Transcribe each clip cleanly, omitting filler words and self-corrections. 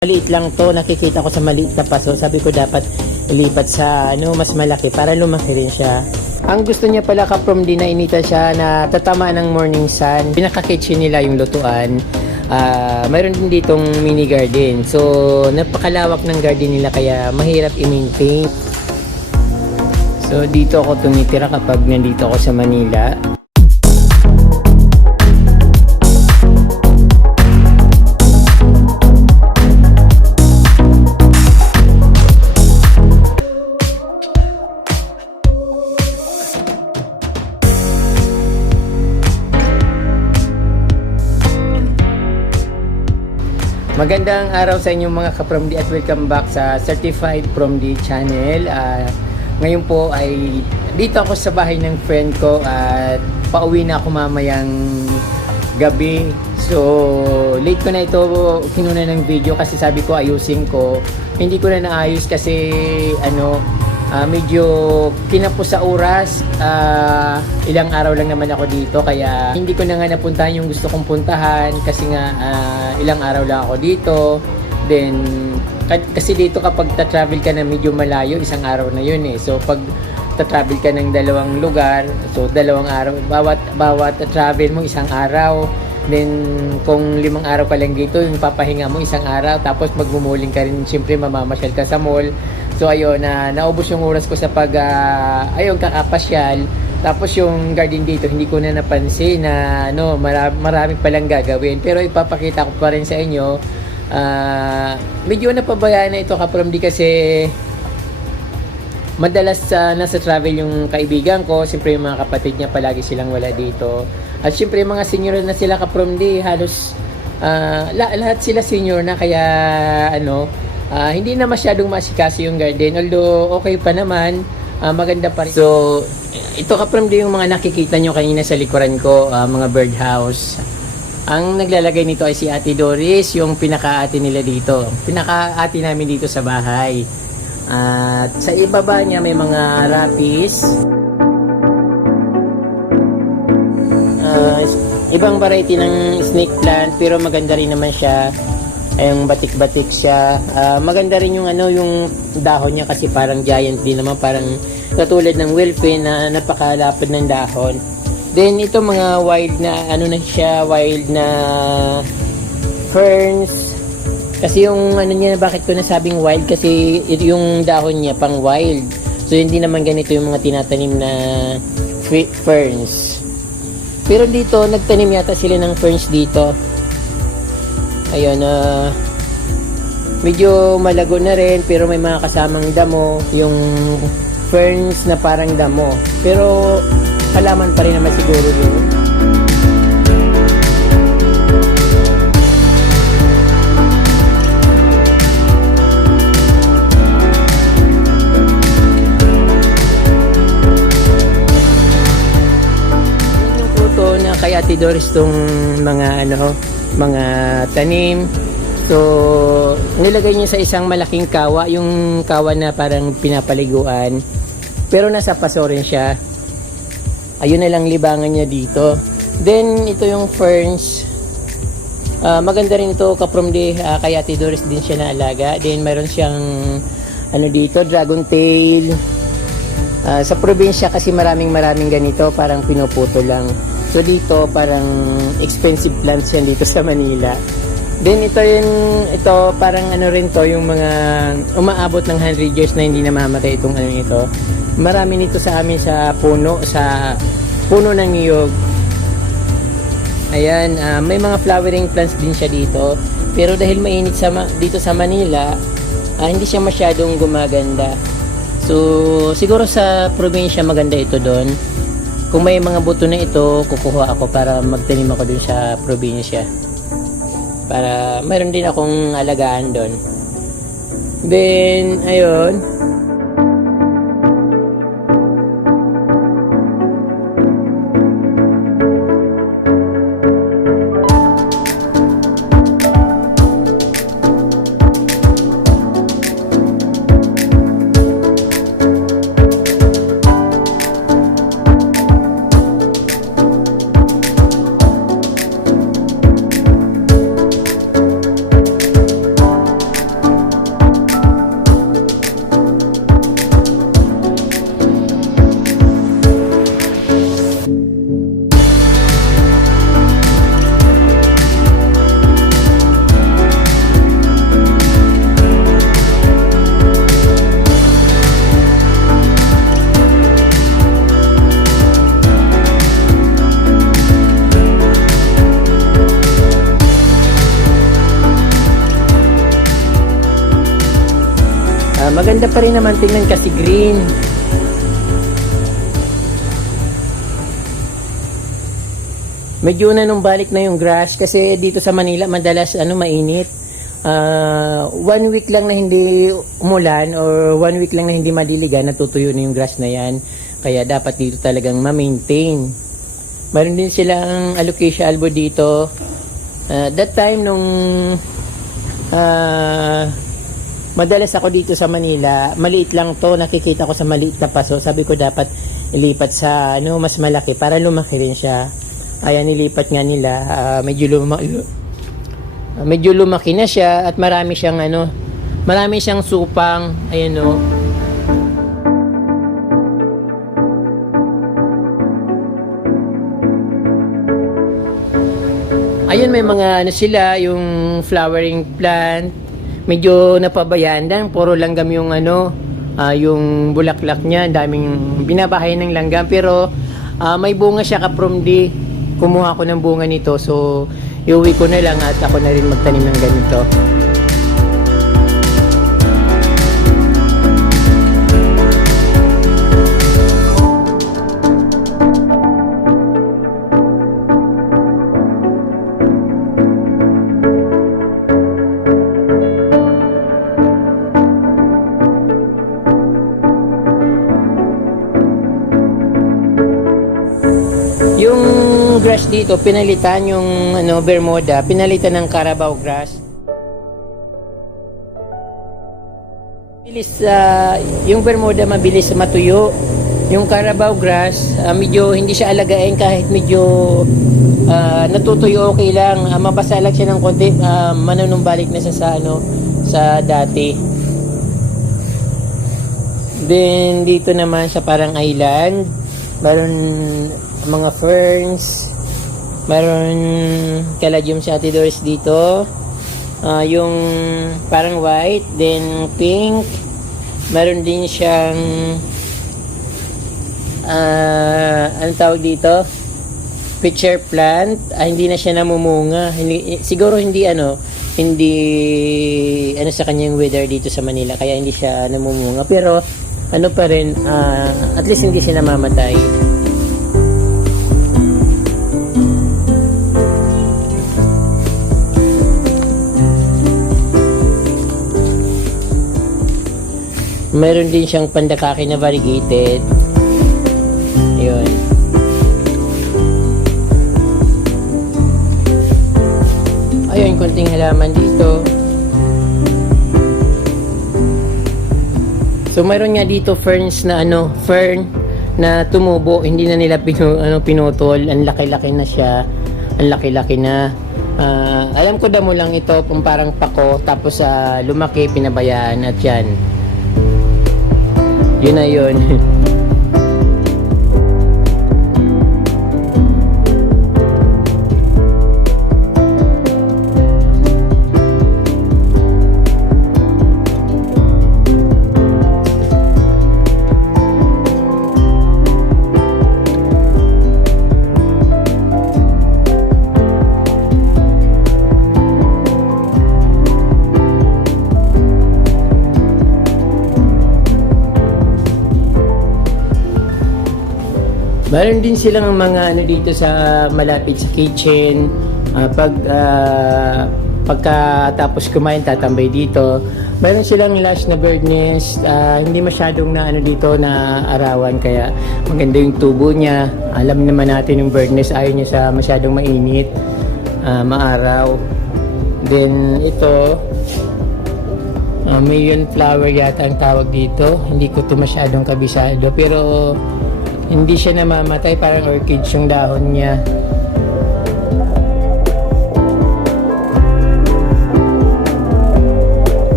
Maliit lang to, nakikita ko sa maliit na paso. Sabi ko dapat ilipat sa mas malaki para lumaki rin siya. Ang gusto niya pala kaprom din na inita siya na tatama ng morning sun. Pinaka-kitchen nila yung lutuan. Mayroon din ditong mini garden. So, napakalawak ng garden nila kaya mahirap i-maintain. So, dito ako tumitira kapag nandito ako sa Manila. Magandang araw sa inyong mga ka-From D at welcome back sa Certified From D channel. Ngayon po ay dito ako sa bahay ng friend ko at pauwi na ako mamayang gabi. So late ko na ito kinuna ng video kasi sabi ko ayusin ko. Hindi ko na naayos kasi medyo kinapos sa oras. Ilang araw lang naman ako dito kaya hindi ko na nga napuntahan yung gusto kong puntahan kasi nga ilang araw lang ako dito. Then kasi dito kapag ta-travel ka na medyo malayo, isang araw na yun eh. So pag ta-travel ka ng dalawang lugar, so dalawang araw, bawat travel mo isang araw. Then kung 5 araw ka lang dito, yung papahinga mo isang araw, tapos magmumuling ka rin, siyempre mamamasyal ka sa mall. So ayun, naubos yung oras ko sa kakapasyal. Tapos yung garden dito, hindi ko na napansin na marami palang gagawin. Pero ipapakita ko pa rin sa inyo. Medyo napabayaan na ito ka-From D kasi madalas nasa travel yung kaibigan ko. Siyempre yung mga kapatid niya palagi silang wala dito. At siyempre mga senior na sila ka-From D, halos lahat sila senior na kaya hindi na masyadong masikaso yung garden. Although okay pa naman, maganda pa rin. So ito ka-From D yung mga nakikita nyo kanina sa likuran ko, mga birdhouse. Ang naglalagay nito ay si Ate Doris, yung pinaka-ate nila dito. Pinaka-ate namin dito sa bahay. At sa ibaba niya may mga rapis. Ibang variety ng snake plant pero maganda rin naman siya. Yung batik-batik siya. Maganda rin yung yung dahon niya kasi parang giant din naman, parang katulad ng wilpin na napakalapad ng dahon. Then ito mga wild na wild na ferns. Kasi yung niya, bakit ko nasabing wild? Kasi yung dahon niya pang wild. So hindi naman ganito yung mga tinatanim na ferns. Pero dito nagtanim yata sila ng ferns dito. Ayun, medyo malago na rin pero may mga kasamang damo, yung ferns na parang damo. Pero halaman pa rin naman siguro yun. Yung fruto na kay Ate Doris tong mga mga tanim. So nilagay niya sa isang malaking kawa, yung kawa na parang pinapaliguan. Pero nasa paso rin siya. Ayun na lang libangan niya dito. Then ito yung ferns. Maganda rin ito ka-From D, kay Ate Doris din siya naalaga. Then mayroon siyang dito, dragon tail. Sa probinsya kasi maraming ganito, parang pinuputo lang. So dito parang expensive plants yan dito sa Manila. Then ito parang rin to, yung mga umaabot ng 100 years na hindi namamatay itong ito. Marami nito sa amin sa puno ng niyog. Ayan, may mga flowering plants din siya dito. Pero dahil mainit dito sa Manila, hindi siya masyadong gumaganda. So siguro sa probinsya maganda ito doon. Kung may mga buto na ito, kukuha ako para magtanim ako dun sa probinsya. Para mayroon din akong alagaan doon. Then, ayun. maganda pa rin naman tingnan kasi green. Medyo nanumbalik na yung grass kasi dito sa Manila madalas mainit. 1 week lang na hindi umulan or 1 week lang na hindi madiligan, natutuyo na yung grass na yan. Kaya dapat dito talagang ma-maintain. Meron din silang alocasia albo dito. That time nung madalas ako dito sa Manila, maliit lang to, nakikita ko sa maliit na paso. Sabi ko dapat ilipat sa mas malaki para lumaki rin siya. Ayan, nilipat nga nila. Medyo lumaki na siya at marami siyang supang. Ayan o. Ayun, may mga sila, yung flowering plant. Medyo napabayaan lang, puro langgam yung yung bulaklak niya, daming binabahay ng langgam, pero may bunga siya ka-from di. Kumuha ko ng bunga nito, so iuwi ko na lang at ako na rin magtanim ng ganito. Yung grass dito, pinalitan yung Bermuda, pinalitan ng Carabao grass. Yung Bermuda mabilis matuyo. Yung Carabao grass, medyo hindi siya alagain kahit medyo natutuyo, okay lang. Mabasa lang siya ng konti, manunumbalik na siya sa dati. Then dito naman sa parang island, meron mga ferns, meron caladium shatidors dito, yung parang white, then pink, meron din siyang anong tawag dito, pitcher plant. Hindi na siya namumunga, siguro hindi sa kanyang weather dito sa Manila kaya hindi siya namumunga, pero pa rin, at least hindi siya namamatay. Meron din siyang pandakaki na variegated. Yun. Ayun, konting halaman dito. So meron nga dito ferns na fern na tumubo, hindi na nila pinutol. Ang laki-laki na siya. Ang laki-laki na. Alam ko damo lang ito, parang pako, tapos lumaki, pinabayaan at yan. Yun na yun. Meron din silang mga dito sa malapit sa kitchen. Pagkatapos kumain, tatambay dito. Meron silang lush na bird nest. Hindi masyadong dito na arawan, kaya maganda yung tubo niya. Alam naman natin yung bird nest, ayaw niya sa masyadong mainit, maaraw. Then ito, million flower yata ang tawag dito. Hindi ko to masyadong kabisado, pero hindi siya namamatay, parang orchid yung dahon niya.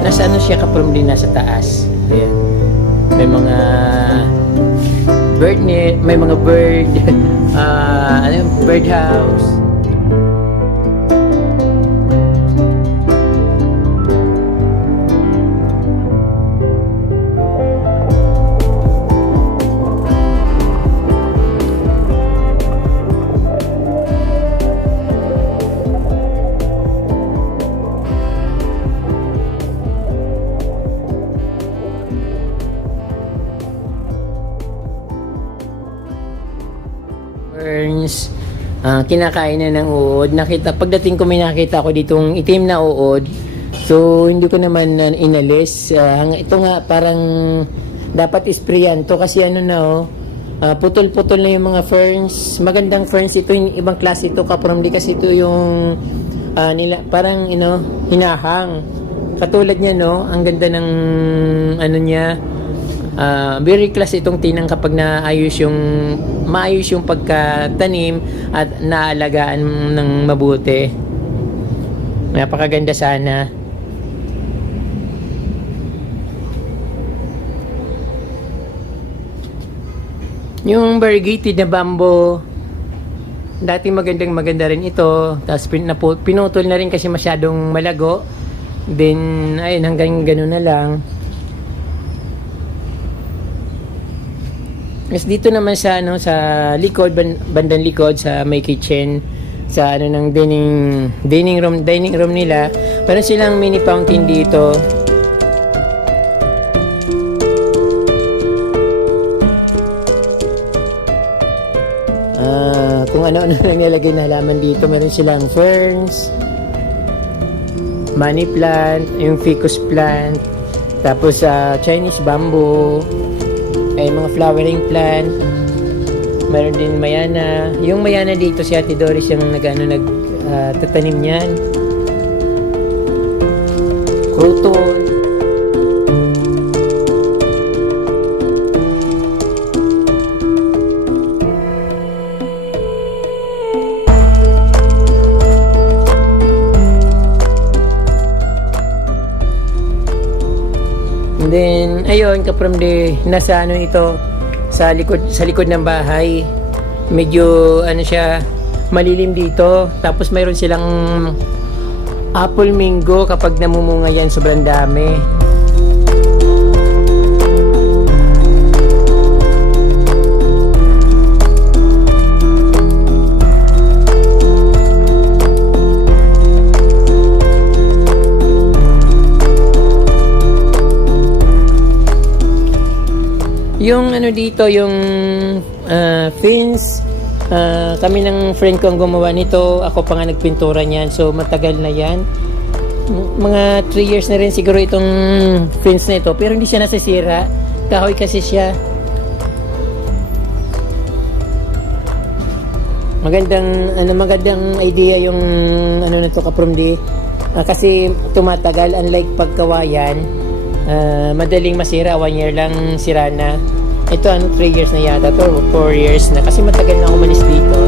Nasa siya ka-from din nasa taas. Ayan. May mga bird net, may mga bird bird house. ferns, kinakain na ng uod. Pagdating ko may nakita ko ditong itim na uod. So hindi ko naman inalis. Ito nga parang dapat isprayan to kasi ano na putol-putol na yung mga ferns. Magandang ferns ito, yung ibang klase ito kapromdi kasi ito yung parang hinahang. Katulad niya ang ganda ng niya. Very class itong tinang kapag maayos yung pagkatanim at naalagaan ng mabuti. Napakaganda sana. Yung variegated na bamboo, dati maganda rin ito. Tapos pinutol na rin kasi masyadong malago. Then, ayun, hanggang gano'n na lang. Mas dito naman sa likod, bandang likod sa may kitchen, sa ng dining room nila. Meron silang mini fountain dito. Kung ano-ano lang nilagay na halaman dito. Meron silang ferns, money plant, yung ficus plant, tapos Chinese bamboo, ay mga flowering plant. Meron din mayana. Yung mayana dito si Ate Doris yung nagtatanim niyan. Crouton. And then, ayun, kapromde, nasa ito, sa likod ng bahay. Medyo, siya, malilim dito. Tapos, mayroon silang apple mango kapag namumunga yan, sobrang dami. Yung dito, yung fins, kami ng friend ko ang gumawa nito. Ako pa nga nagpintura niyan. So matagal na yan. Mga 3 years na rin siguro itong fins na ito. Pero hindi siya nasisira. Kahoy kasi siya. Magandang idea yung na to kapromdi. Kasi tumatagal, unlike pagkawayan. Madaling masira, 1 year lang sira na. Ito 3 years na yata to, 4 years na kasi matagal na ako umalis dito.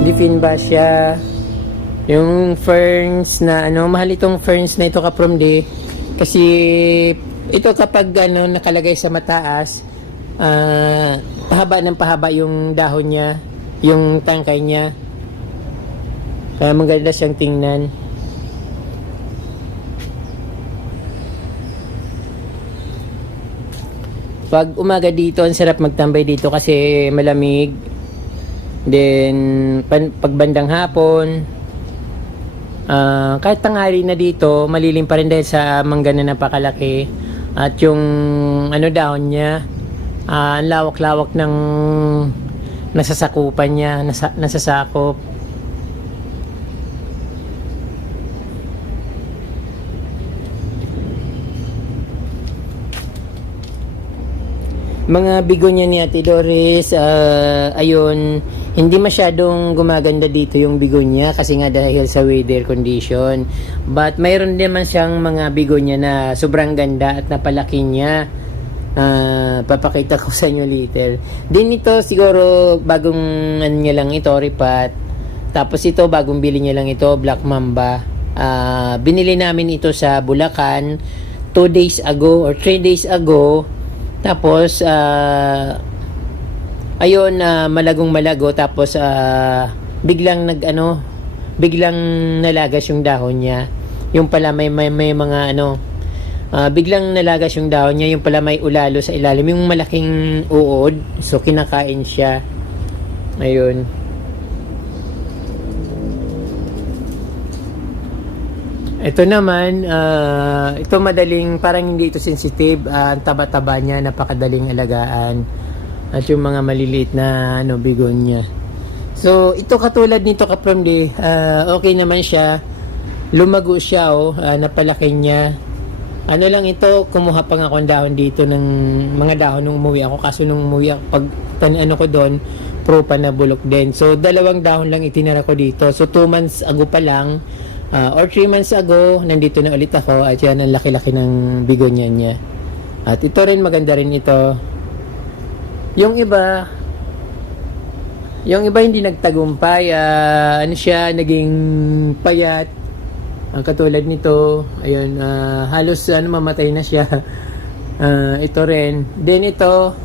Diffin ba siya? Yung ferns na mahal itong ferns na ito kapromdi kasi ito kapag nakalagay sa mataas, pahaba yung dahon niya, yung tangkay niya, kaya maganda siyang tingnan. Pag umaga dito, ang sarap magtambay dito kasi malamig. Then pag bandang hapon, kahit tanghali na dito, malilim pa rin dahil sa mangga na napakalaki. At yung dahon niya, ang lawak-lawak ng nasasakupan niya, nasasakop. Mga bigonya ni Ate Doris, ayun, hindi masyadong gumaganda dito yung bigonya kasi nga dahil sa weather condition. But mayroon naman siyang mga bigonya na sobrang ganda at napalaki niya. Papakita ko sa inyo later. Din ito siguro bagong niya lang ito, ripat. Tapos ito bagong bili niya lang ito, Black Mamba. Binili namin ito sa Bulacan 2 days ago or 3 days ago. Tapos ayun, malagong malago. Tapos biglang biglang nalagas yung dahon niya. Yung pala may mga biglang nalagas yung dahon niya, yung pala may ulalo sa ilalim, yung malaking uod, so kinakain siya. Ayun. Ito naman, ito madaling, parang hindi ito sensitive. Ang taba-taba niya, napakadaling alagaan. At yung mga maliliit na bigonia. So, ito katulad nito kapramdi, okay naman siya. Lumago siya, napalaki niya. Ano lang ito, kumuha pa nga akong dahon dito ng mga dahon nung umuwi ako. Kaso nung umuwi ako, pag ko doon, pro pa na bulok din. So, 2 dahon lang itinara ko dito. So, 2 months ago pa lang, or 3 months ago, nandito na ulit ako. At yan, ang laki-laki ng bigonia niya. At ito rin, maganda rin ito. Yung iba hindi nagtagumpay. Ano siya, naging payat. Ang katulad nito, ayun, halos mamatay na siya. Ito rin. Then ito,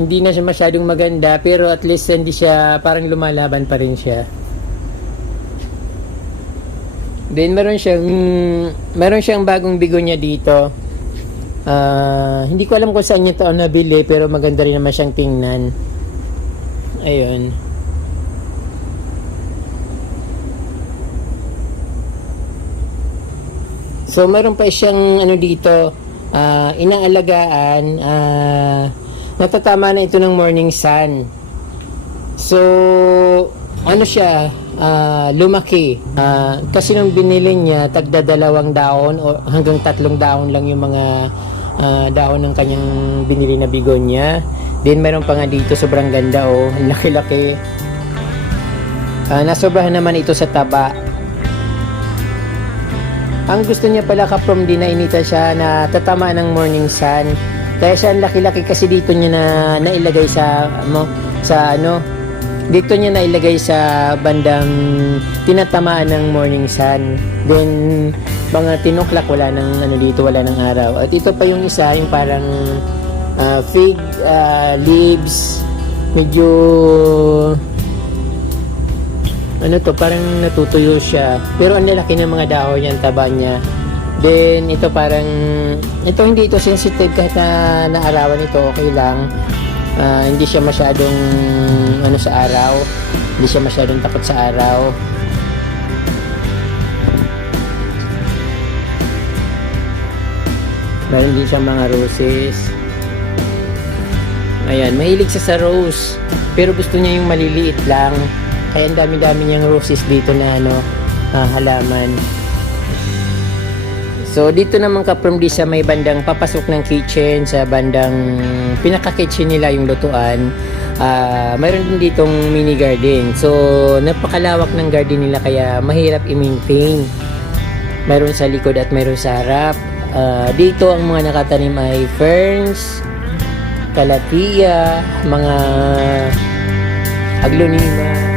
hindi na siya masyadong maganda, pero at least hindi siya, parang lumalaban pa rin siya. Then meron siyang bagong bigonia dito. Hindi ko alam kung saan niya ito nabili, pero maganda rin naman siyang tingnan. Ayun. So meron pa siyang dito, inaalagaan, natatama na ito ng morning sun. So siya, lumaki. Kasi nung binili niya, tagda 2 dahon o hanggang 3 dahon lang yung mga dahon ng kanyang binili na bigonia. Then meron pa nga dito, sobrang ganda, ang laki-laki. Nasobrahan naman ito sa taba. Ang gusto niya pala kaprom din na inita siya na tatama ng morning sun. Kaya siya ang laki-laki kasi dito niya na nailagay dito niya nailagay sa bandang tinatamaan ng morning sun. Then mga tinuklak, wala nang dito, wala nang araw. At ito pa yung isa, yung parang fig leaves, medyo parang natutuyo siya, pero ang lalaki ng mga dahon niya, ang taba niya. Then ito hindi ito sensitive, kahit na naarawan ito, okay lang. Hindi siya masyadong sa araw, hindi siya masyadong takot sa araw. Meron din siya mga roses. Ayan, mahilig siya sa rose, pero gusto niya yung maliliit lang. Kaya ang dami-dami niyang roses dito na halaman. So dito naman kaprom di sa may bandang papasok ng kitchen, sa bandang pinaka-kitchen nila yung lutuan, mayroon din ditong mini garden. So napakalawak ng garden nila, kaya mahirap i-maintain. Mayroon sa likod at mayroon sa harap. Dito ang mga nakatanim ay ferns, kalatia, mga aglonema.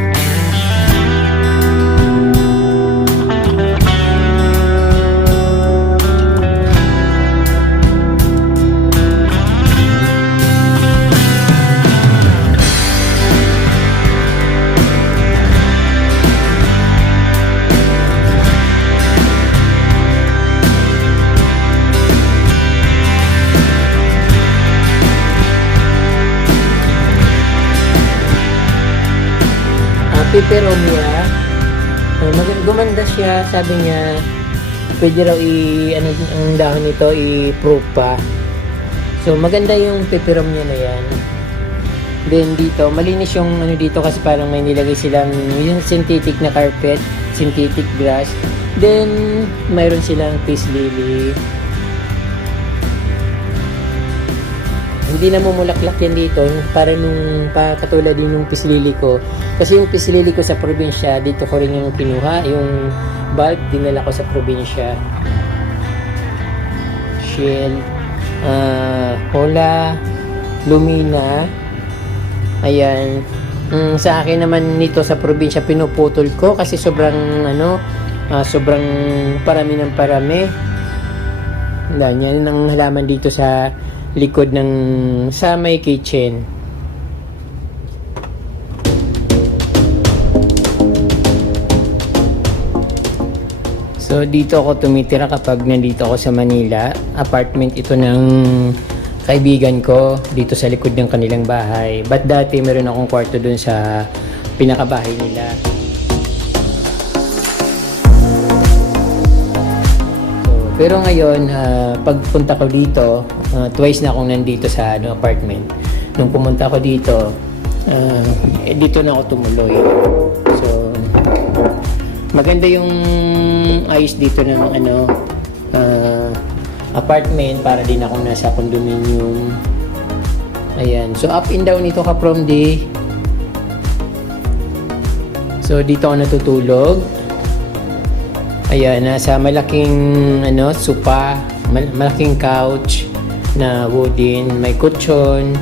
Peperomia, gumanda siya, sabi niya pwede raw ang dahon nito i-proof pa. So maganda yung peperomia na yan. Then dito malinis yung dito, kasi parang may nilagay silang yung synthetic na carpet, synthetic grass. Then mayroon silang peace lily. Hindi na mumulaklak yan dito, para katulad din yung pisilili ko. Kasi yung pisilili ko sa probinsya, dito ko rin yung kinuha. Yung bulb, dinala ko sa probinsya. Shell, Hola, Lumina. Ayan. Sa akin naman nito sa probinsya, pinuputol ko kasi sobrang sobrang parami ng parami. Yan ang halaman dito sa likod sa may kitchen. So dito ako tumitira kapag nandito ako sa Manila. Apartment ito ng kaibigan ko dito sa likod ng kanilang bahay. But dati meron akong kwarto dun sa pinakabahay nila. Pero ngayon, pagpunta ko dito, twice na akong nandito sa apartment. Nung pumunta ko dito, dito na ako tumuloy. So, maganda yung ayos dito ng apartment para din akong nasa condominium. Ayan. So, up and down ito ka-prom day. So, dito ako natutulog. Ayan, nasa malaking sofa, malaking couch na wooden, may kutsyon,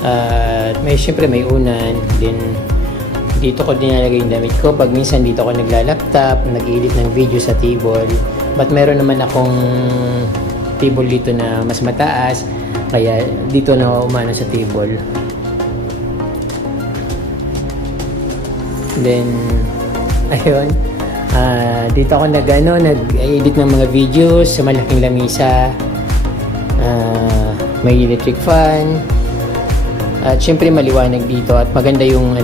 at syempre may unan. Then, dito ko dinalagay yung damit ko. Pag minsan dito ako nagla-laptop, nag-edit ng video sa table. But meron naman akong table dito na mas mataas, kaya dito na ako umano sa table. Then, ayun, dito ako nag-edit ng mga videos sa malaking lamisa. May electric fan. At syempre maliwanag dito at maganda yung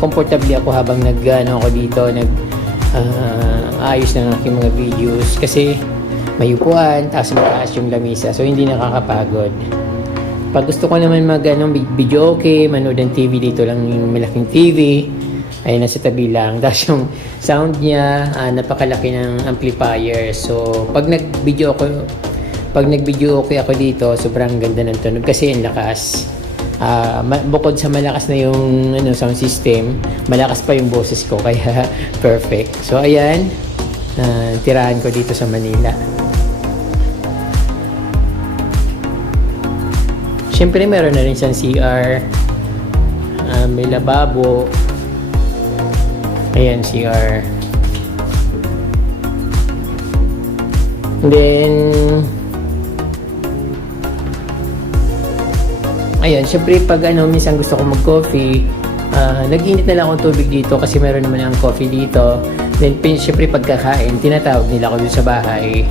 comfortably ako habang ako dito, ayos ng aking mga videos kasi may upuan, tapos mataas yung lamisa, so hindi nakakapagod. Pag gusto ko naman video okay, manood ng TV, dito lang yung malaking TV, ay nasa tabi lang. Tapos yung sound niya, napakalaki ng amplifier. So pag nag-video okay ako dito, sobrang ganda ng tunog kasi ang lakas. Bukod sa malakas na yung sound system, malakas pa yung boses ko, kaya perfect. So ayan, tirahan ko dito sa Manila. Siyempre meron na rin siyang CR, may lababo. Ayan, CR. And then, ayan, syempre pag minsan gusto ko mag-coffee, nag-init na lang akong tubig dito kasi meron naman ang coffee dito. Then, syempre pagkakain, tinatawag nila ako dun sa bahay.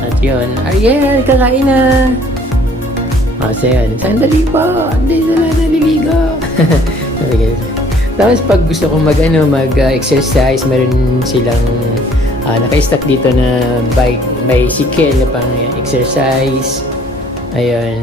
At yun, Ariel, kakain na! So yun, sandali po, hindi na naliligo. Tapos pag gusto ko mag-exercise, meron silang naka-stack dito na bicycle na pang exercise. Ayun.